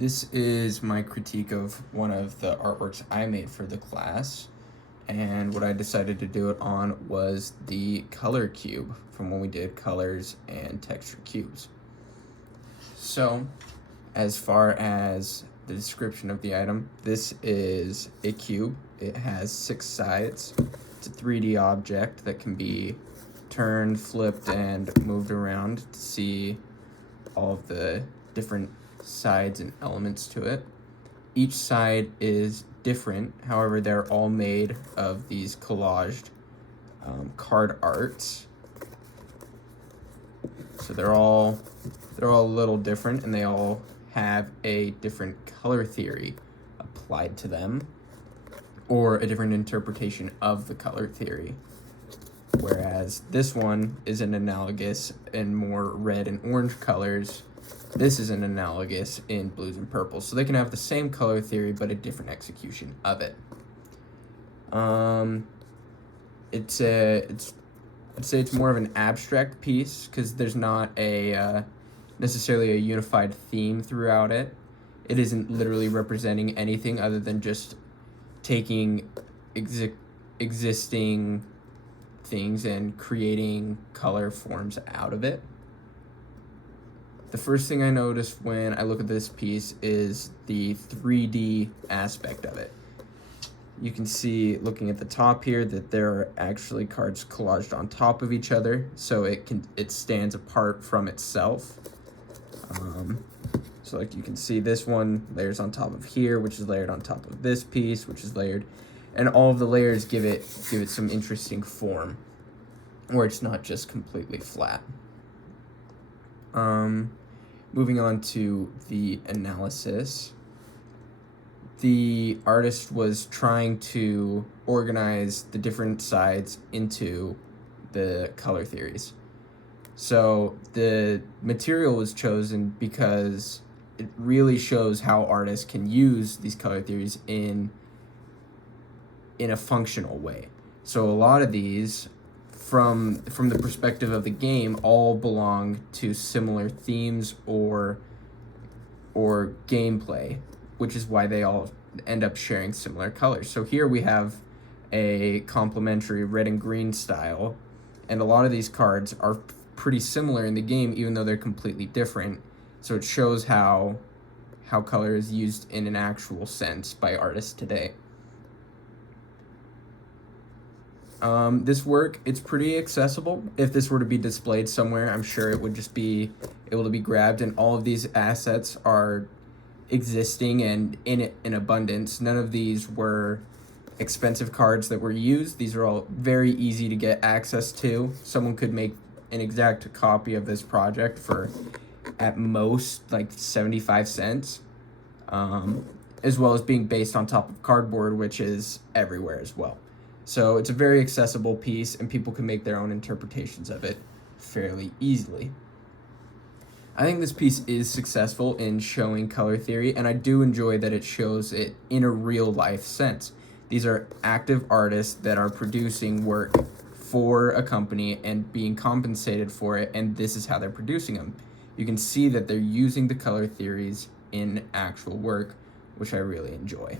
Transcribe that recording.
This is my critique of one of the artworks I made for the class, and what I decided to do it on was the color cube from when we did colors and texture cubes. So, as far as the description of the item, this is a cube. It has 6 sides. It's a 3D object that can be turned, flipped, and moved around to see all of the different sides and elements to it. Each side is different, however, they're all made of these collaged card arts. So they're all a little different, and they all have a different color theory applied to them, or a different interpretation of the color theory. Whereas this one is an analogous in more red and orange colors. This is an analogous in blues and purples. So they can have the same color theory, but a different execution of it. I'd say it's more of an abstract piece because there's not a necessarily a unified theme throughout it. It isn't literally representing anything other than just taking existing things and creating color forms out of it. The first thing I noticed when I look at this piece is the 3D aspect of it. You can see, looking at the top here, that there are actually cards collaged on top of each other, so it stands apart from itself. So like you can see, this one layers on top of here, which is layered on top of this piece, which is layered, and all of the layers give it some interesting form, where it's not just completely flat. Moving on to the analysis, the artist was trying to organize the different sides into the color theories. So the material was chosen because it really shows how artists can use these color theories in a functional way. So a lot of these, from the perspective of the game, all belong to similar themes or gameplay, which is why they all end up sharing similar colors. So here we have a complementary red and green style, and a lot of these cards are pretty similar in the game, even though they're completely different. So it shows how color is used in an actual sense by artists today. This work, it's pretty accessible. If this were to be displayed somewhere, I'm sure it would just be able to be grabbed, and all of these assets are existing and in abundance. None of these were expensive cards that were used. These are all very easy to get access to. Someone could make an exact copy of this project for, at most, like 75 cents, as well as being based on top of cardboard, which is everywhere as well. So it's a very accessible piece, and people can make their own interpretations of it fairly easily. I think this piece is successful in showing color theory, and I do enjoy that it shows it in a real life sense. These are active artists that are producing work for a company and being compensated for it, and this is how they're producing them. You can see that they're using the color theories in actual work, which I really enjoy.